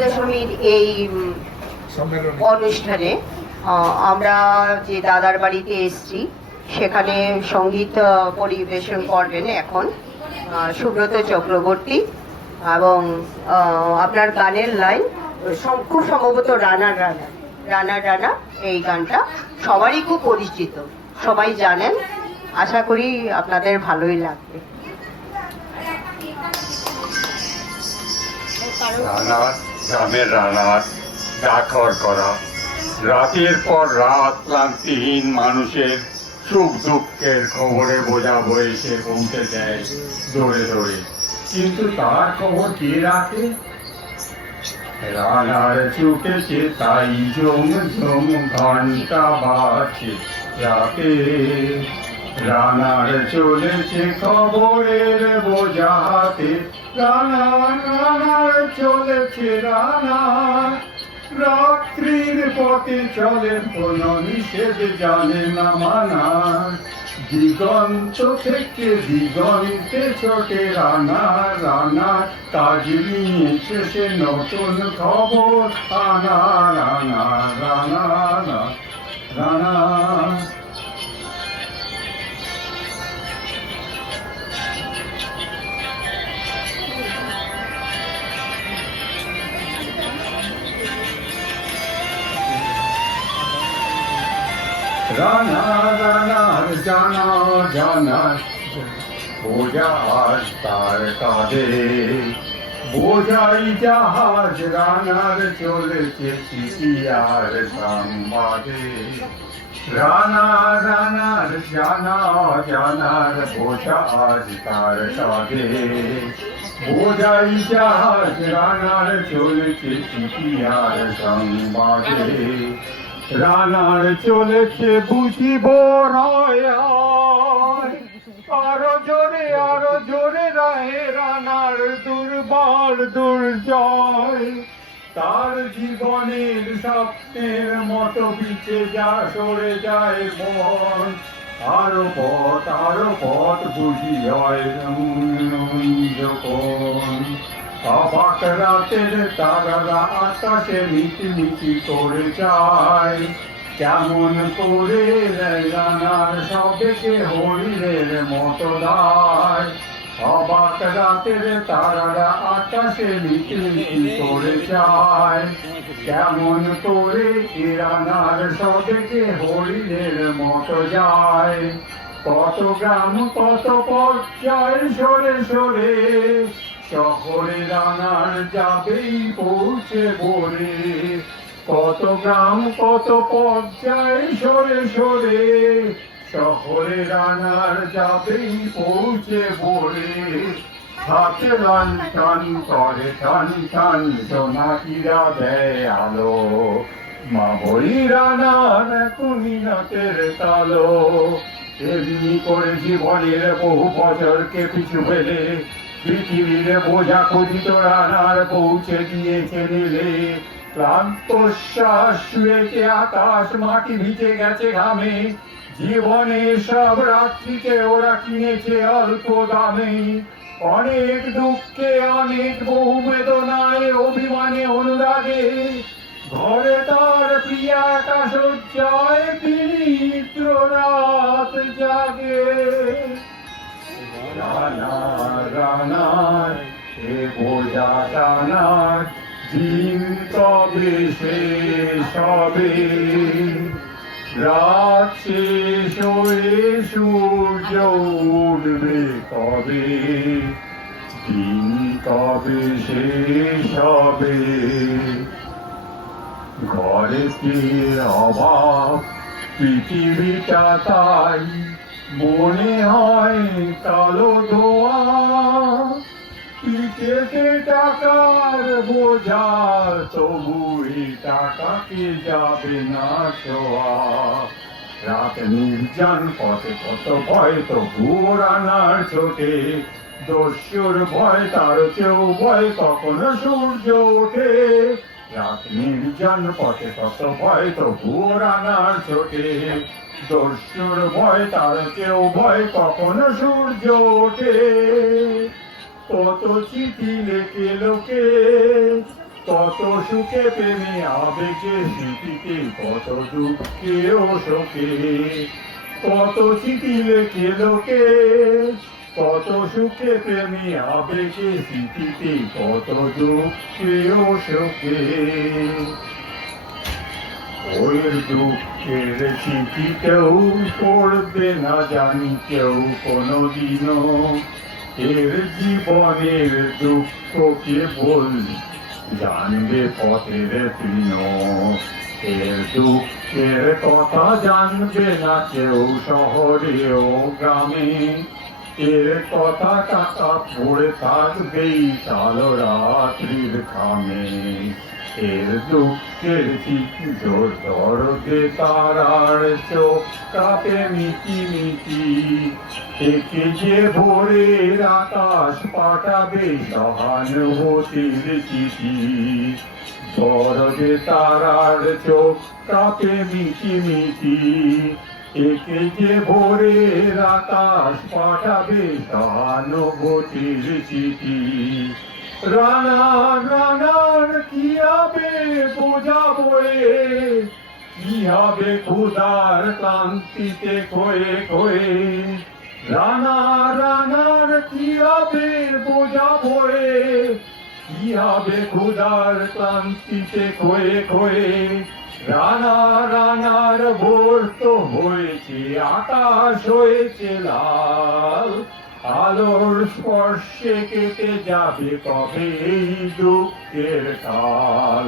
দশমীর এই অনুষ্ঠানে আমরা যে দাদার বাড়িতে এসেছি সেখানে সঙ্গীত পরিবেশন করবেন এখন সুব্রত চক্রবর্তী এবং আপনার গানের লাইন খুব সম্ভবত রানা রানা রানা রানা। এই গানটা সবারই খুব পরিচিত, সবাই জানেন। আশা করি আপনাদের ভালোই লাগবে। গ্রামের রানার ডাকর করা রাতের পর রাত ক্লান্তিহীন মানুষের সুখ দুঃখের খবরে বোঝা বয়ে সে পৌঁছে দেয় দৌড়ে দৌড়ে, কিন্তু তার খবর কে রাখে? রানার চুকেছে তাই ঝুম ঝুম ঘন্টা বাজছে রাতে। রানার চলেছে খবরের বোঝা হাতে, রানার চলেছে রানার। রাত্রির পথে চলে কোনো নিষেধ জানে না মানা, দিগন্ত থেকে দিগন্তে ছোটে রানা। রানা কাজ নিয়েছে সে নতুন খবর আনা, রানা রানা রানা। রানা রানার জানা জানা বোঝার তার কাঁধে, বোঝাই জাহাজ রানার চলেছে চিঠিয়ার সংবাদে। রানা রানার জানা জানার বোঝার তার কাঁধে, বোঝাই জাহাজ রানার চলেছে চিঠিয়ার সংবাদে। রানার চলেছে বুঝিব নয়, আরো জোরে রাহে রানার দুর্বল দুর্জয়। তার জীবনের স্বপ্নের মতো পিছে যা সরে যায় মন, আরো পথ বুঝি হয় যখন। অবাক রাতের তারারা আকাশে মিটিমিটি করে যায়, কেমন করে রানার সবেকে হরিণের মতো দায়। অবাক রাতের তারারা আকাশে মিটিমিটি করে যায়, কেমন করে রানার সবেকে হরিণের মতো যায়। কত গ্রাম কত পর্যায় সরে সরে শহরে রানার যাবেই পৌঁছে ভোরে। কত গ্রাম কত পর্যায় সরে সরে শহরে রানার যাবেই পৌঁছে ভোরে। হাতে লণ্ঠন করে ঠন ঠন সোনাকিরা দেয় আলো, মা বলি রানার কুমিনাতের কালো। এমনি করে জীবনের বহু বছরকে পিছু ফেলে পৃথিবীর বোঝা খোদিত রানার পৌঁছে দিয়েছে নীলে। ক্লান্ত শ্বাস শুয়েছে আকাশ, মাটি ভিজে গেছে ঘামে, জীবনে সব রাত্রিকে ওরা কিনেছে অল্প দামে। অনেক দুঃখে অনেক বহু বেদনায় অভিমানে অনুরাগে, ঘরে তার প্রিয়াটা শয্যায় বিনিদ্র রাত জাগে। রানা রানার এ বোঝা টানার দিন তবে শেষ হবে, রাত শেষ হয়ে সূর্য উঠবে কবে, দিন তবে শেষ হবে। ঘরেতে অভাব পৃথিবীটা তাই মনে হয় কালো ধোয়া, পিঠেতে টাকার বোঝা তবু এই টাকাকে যাবে না ছোঁয়া। রাত নির্জন পথে কত ভয় তবু রানার ছোটে, দস্যুর ভয় তার চেয়েও ভয় কখনো সূর্য ওঠে। রাত নির্জন পথে কত ভয় তবু রানার ছোটে, দস্যুর ভয় তার চেয়েও ভয় কখনো সূর্য ওঠে। কত চিঠি লেখে লোকে কত সুখে প্রেমে আবেগে স্মৃতিতে, কত দুঃখে ও শোকে, কত স্মৃতি লেখে লোকে, কত সুখে প্রেমে আবেগে স্মৃতিতে, কত দুঃখে ও শোকে। ওই দুঃখের স্মৃতিতেও পড়বে না জানি কেউ কোনোদিনও, এর জীবনের দুঃখকে বল জানবে পথের তৃণ, এর দুঃখের কথা জানবে না কেউ শহরে ও গ্রামে, এর কথা টাকা পড়ে থাকবেই কালো রাত্রির খামে, এর দুঃখের জোর দরদে তারার চোখ কাঁপে মিটি মিটি, একে যে ভোরের আকাশ পাঠাবে সহানুভূতির চিঠি, দরদে তারার চোখ কাঁপে মিটি মিটি, একে যে ভোরের আকাশ পাঠাবে সহানুভূতির চিঠি। রানার রানার কি হবে বোঝাবো এ, কি হবে ক্ষুধার ক্লান্তিতে খয়ে খয়ে, রানার রানার কি হবে বোঝাবো এ, কি হবে ক্ষুধার ক্লান্তিতে খয়ে খয়ে, রানা রানার ভোর তো হয়েছে আকাশ হয়েছে লাল, আলোর স্পর্শে কেটে যাবে কবে এই দুঃখের কাল,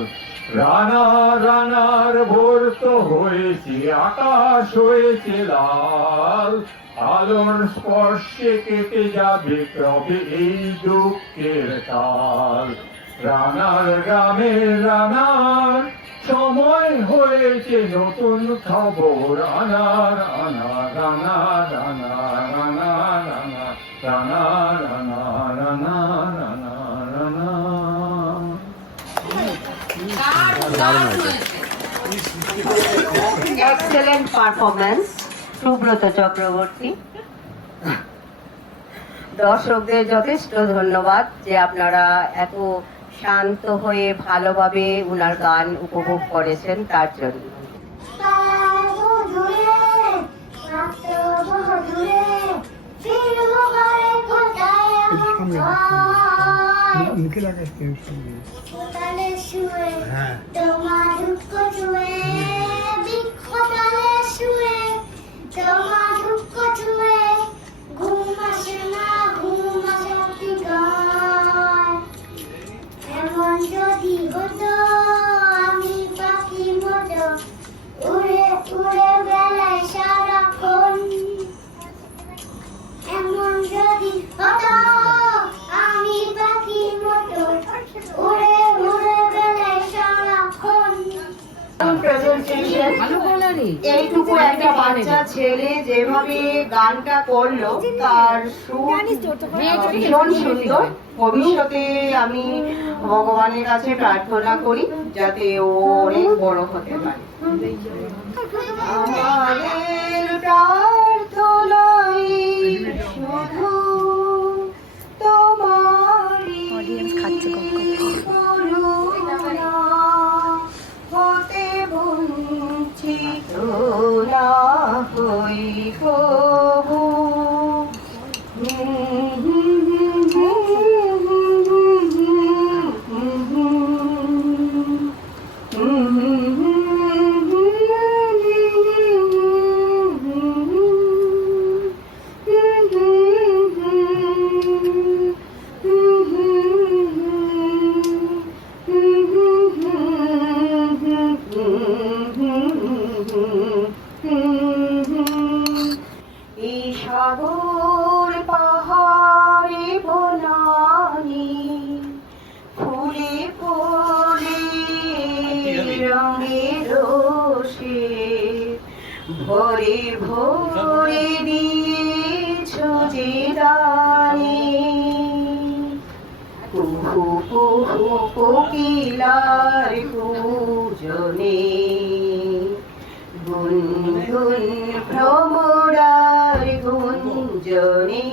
রানা রানার ভোর তো হয়েছে আকাশ হয়েছে লাল, আলোর স্পর্শে কেটে যাবে কবে এই দুঃখের কাল, রানার গ্রামে রানার সময় হয়েছে নতুন খবর আনার, আনার আনার আনার আনার আনার রানার আনার আনার আনার আনার। Excellent performance Subrata Chakraborty. দর্শকদের যথেষ্ট ধন্যবাদ যে আপনারা এত শান্ত হয়ে ভালোভাবে উনার গান উপভোগ করেছেন তার জন্য। যদি হতো আমি পাখির মতো উড়ে উড়ে বেলায় সারাক্ষণ, এমন যদি হতো আমি পাখির মতো উড়ে উড়ে বেলায় সারাক্ষণ। প্রেজেন্টেশন এইটুকু একটা বাচ্চা ছেলে যেভাবে গানটা করলো তার সুর ভীষণ সুন্দর। ভবিষ্যতে আমি ভগবানের কাছে প্রার্থনা করি যাতে ও অনেক বড় হতে পারে। আমাদের প্রার্থনাই শুধু তোমারই করুণা, হতে বঞ্চিত না হই প্রভু। এই সাগর পাহাড়ে বনানি ফুলে ফুলে রঙে রোষে ভরে ভরে দিয়েছ যে দানে, কুহু কুহু কোকিলার পূজনে, গুনগুন ভ্রমরার গুঞ্জনে,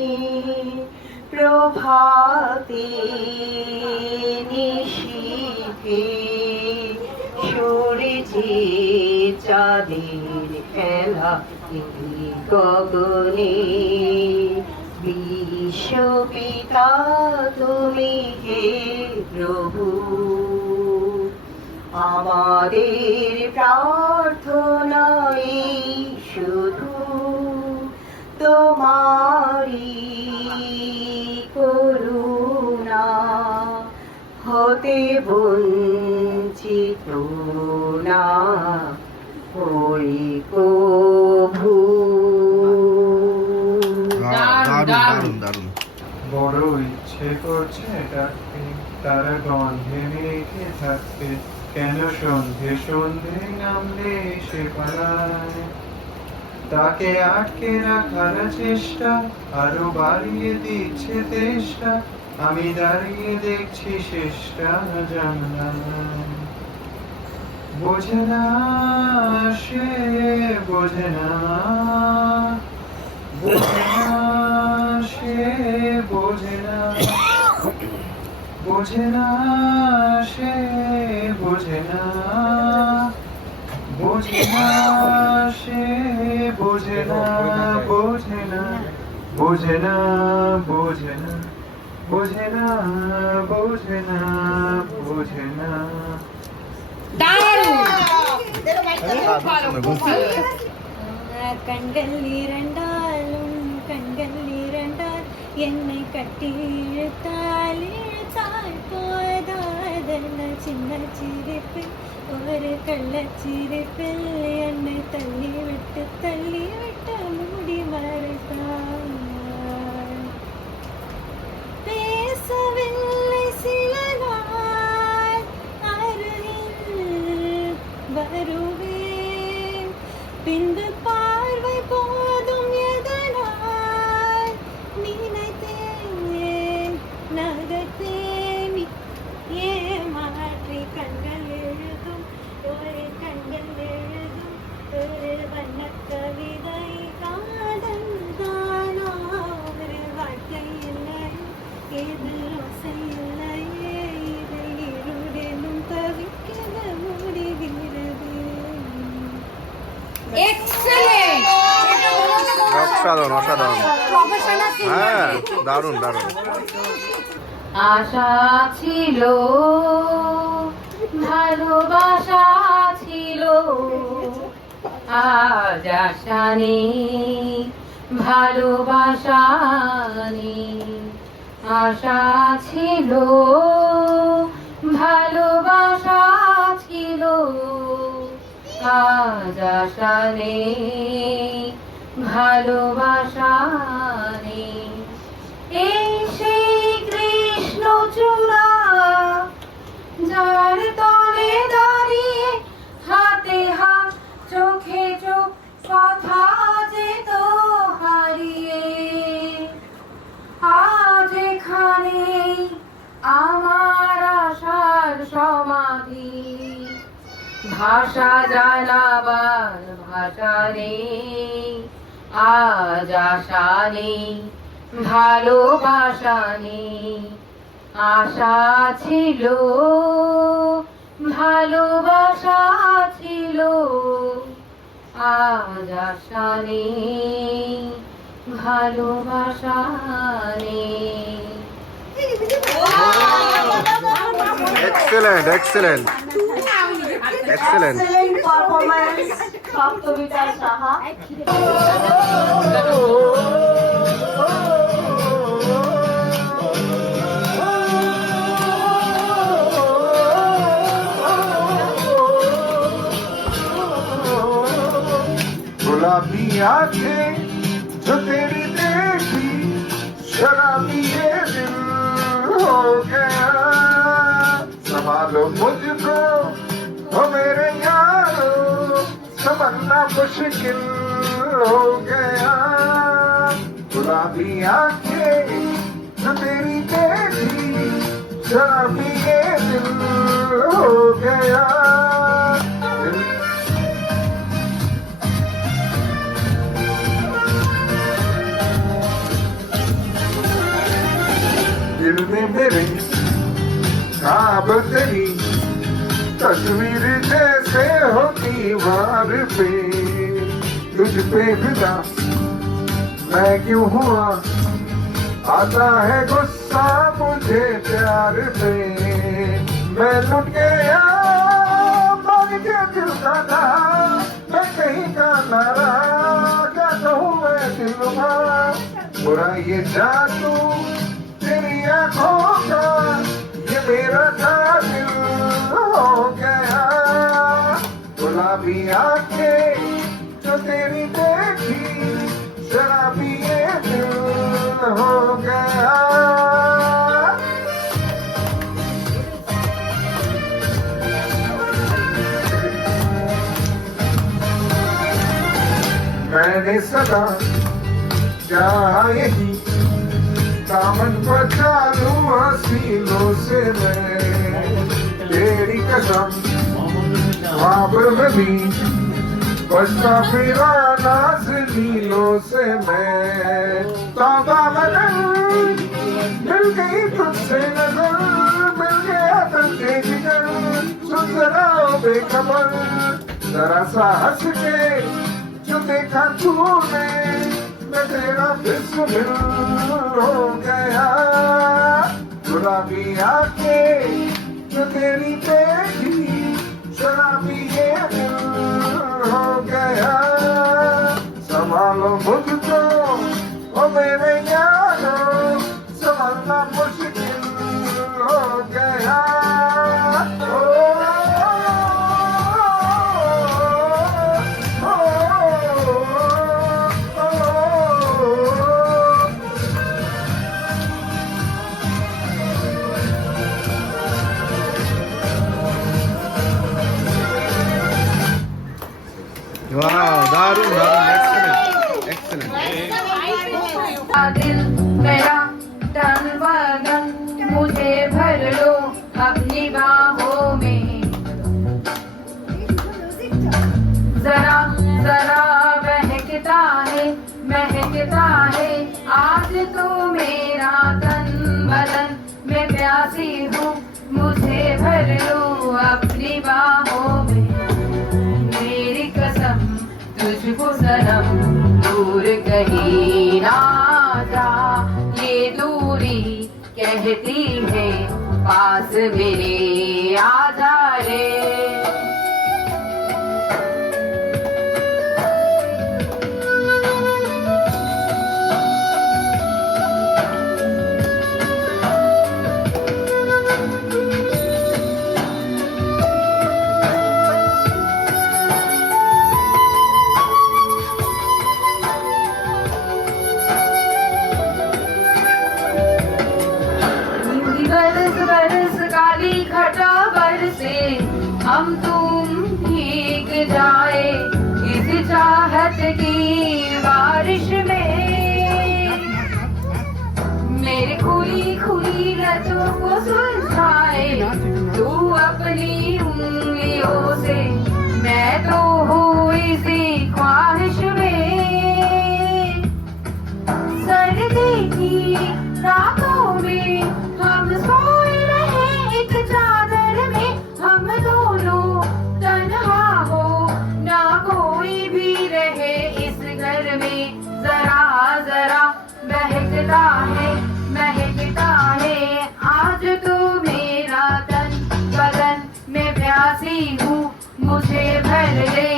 প্রভাতে নিশীথে কে সূর্যে চাঁদের খেলা এই গগনে বিশ্বপিতা তুমি হে প্রভু আমাদের প্রার্থনাই শুধু তোমারি করুণা হতে বঞ্চিত না ওই প্রভু। বড় ইচ্ছে করছে ডাকতে, তারা গন্ধে মেখে থাকতে, কেন সন্ধে সন্ধে নামলে সে পালায়। তাকে আটকে রাখার চেষ্টা আরো বাড়িয়ে দিচ্ছে তেষ্টা, আমি দাঁড়িয়ে দেখছি শেষটা জানলাম। বোঝে না সে, বোঝে না, বোঝে না সে, বোঝে না, বোঝে না সে, বোঝে না, বোঝে না সে, বোঝে না, বোঝে না, বোঝে না, বোঝে না, বোঝে না, বোঝে না, বোঝে না। கண்கள் இரண்டாலும் கண்கள் இரண்டால் என்னை கட்டி இழுத்தால் இழுத்தால் போதாதென்ன சின்ன சிரிப்பில் ஒரு கள்ளச்சிரிப்பில் என்னை தள்ளிவிட்டு மூடி மறைத்தாள். பேசவில்லை சில நாள் அருகில் வருவேன், பின்பு பார்வை போதும் எதனால் நினைத்தேன் நகத்தேன். ஏமாற்றி கண்கள் எழுதும் ஒரு கண்கள் எழுதும் ஒரு வண்ண கவிதை காதல் தானா ஒரு வாழ்க்கை இல்லை ஏது ரோசை இல்லையே இதை இருடனும் தவிக்க முடிகிறது. অসাধারণ অসাধারণ, হ্যাঁ দারুণ দারুণ। আশা ছিল, ভালোবাসা ছিল, আজ আশা নেই, ভালোবাসা নেই। আশা ছিল, ভালোবাসা ছিল, আজ আশা নেই, ভালোবাসা নেই। এই সেই কৃষ্ণচূড়া যার তলে দাঁড়িয়ে হাতে হাত চোখে চোখ কথা যেত হারিয়ে, আজ এখানে আমার আশার সমাধি। ভাষা জানাবার ভাষা নেই, আজ আশা নেই, ভালোবাসা নেই। আশা ছিল, ভালোবাসা ছিল, আজ আশা নেই, ভালোবাসা নেই। Excellent excellent excellent. Performance Saptamita Saha. गुलाबी आंखें जो तेरी देखी, शराबी ये दिल हो गया। संभालो मुझको ओ मेरे यारो, संभलना मुश्किल हो गया। गुलाबी आंखें जो तेरी देखी, शराबी ये दिल हो गया। दिल में मेरे ख्वाब तेरी तस्वीर जैसे हो दीवार पे, तुझ पे फिदा मैं क्यों हुआ, आता है गुस्सा मुझे प्यार पे, मैं लुट गया मान के दिल का था, मैं कहीं का नारा क्या कहूँ मैं दिलवा, बुरा ये जादू तेरी आंखों का, ये मेरा था दिल हो गया, गुलाबी आंखें जो तेरी देखी, शराबी ये दिल हो गया। मैंने सदा चाहा यही, दामन बचा लूं हसीनों से मैं, तेरी कसम ख्वाब में भी बचता फिरा नाज़नीनों से मैं, तौबा बदल मिल गई तुझसे नजर, मिल गया तुझे जिगर, सुन जरा ओ बेखबर, जरा सा हंस के जो देखा तूने, मैं तेरा बिस्मिल हो गया, गुलाबी आंखें जो तेरी देखी, शराबी ये दिल हो गया, संभालो मुझको ओ मेरे यारो, संभालना मुश्किल हो गया, ओ, वाह, दारुण दारुण, एक्सेलेंट एक्सेलेंट। दिल मेरा तन बदन मुझे भर लो अपनी बाहों में, जरा जरा बहकता है महकता है आज तो मेरा तन बदन, मैं प्यासी हूँ मुझे भर लो अपनी बाहों में, मेरी कसम तुझको सनम दूर कहीं ना जा, ये दूरी कहती है पास मेरे आ जा रे। बरस बरस काली घटा बरसे, हम तुम भीग जाए इस चाहत की बारिश में, मेरे खुली खुली लतों को सुलझाए तू अपनी उंगलियों से, मैं तो हूँ इसी ख्वाहिश में, सर्दी की रातों में हम सोए रहे एक चादर में, हम दोनों तन्हा हो ना कोई भी रहे इस घर में, जरा जरा बहकता है महकता है आज तो मेरा तन बदन, मैं प्यासी हूँ मुझे भर ले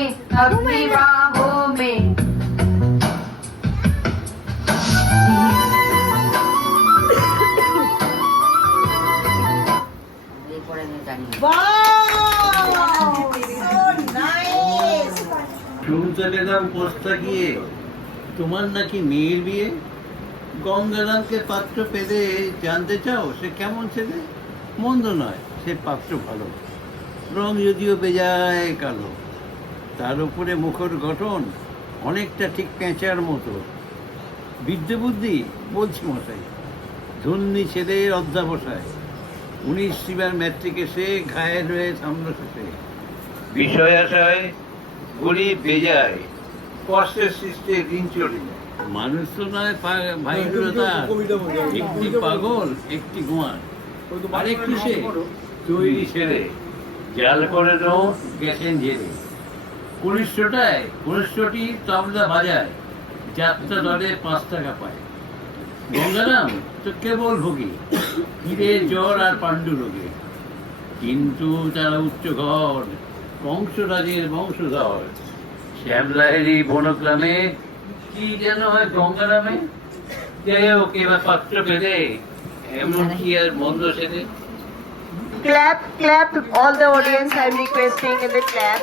अपनी बाहों में। শুনতে পেলাম পোস্তা গিয়ে তোমার নাকি মেয়ের বিয়ে, গঙ্গারামকে পাত্র পেলে জানতে চাও সে কেমন ছেলে, মন্দ নয় সে পাত্র ভালো, রং যদিও বেজায় কালো, তার উপরে মুখর গঠন অনেকটা ঠিক পেঁচার মতো, বিদ্যে বুদ্ধি বলছি মশাই, ধন্যী ছেলের অধ্যাবসায়, 19 ম্যাট্রিকে সে ঘায়েল হয়ে সামনে শেষে, বিষয় আশায় গরিব বেজায়, কষ্টের সৃষ্টি দিন চলে যায়, মানুষ তো নয় ভাই একটি পাগল একটি গোয়ার, আরেকটি সে তৈরি ছেলে, জাল করে গেছেন জেলে। 1900টি তবলা বাজায়, যাত্রা দলে 5 টাকা পায়। গঙ্গারাম তো কেবল ভোগী, হিরে জ্বর আর পাণ্ডু রোগে। কিন্তু তারা উচ্চ ঘর, কংসরাজের বংশধর। শ্যামলাহেরি বনগ্রামে কি যেন হয় গঙ্গারামে, কেউ কেবা পাত্র পেলে এমন কি আর মন্দ সেদে। Clap, clap, all the audience I'm requesting in the clap.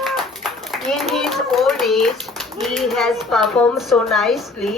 In his old age, he has performed so nicely,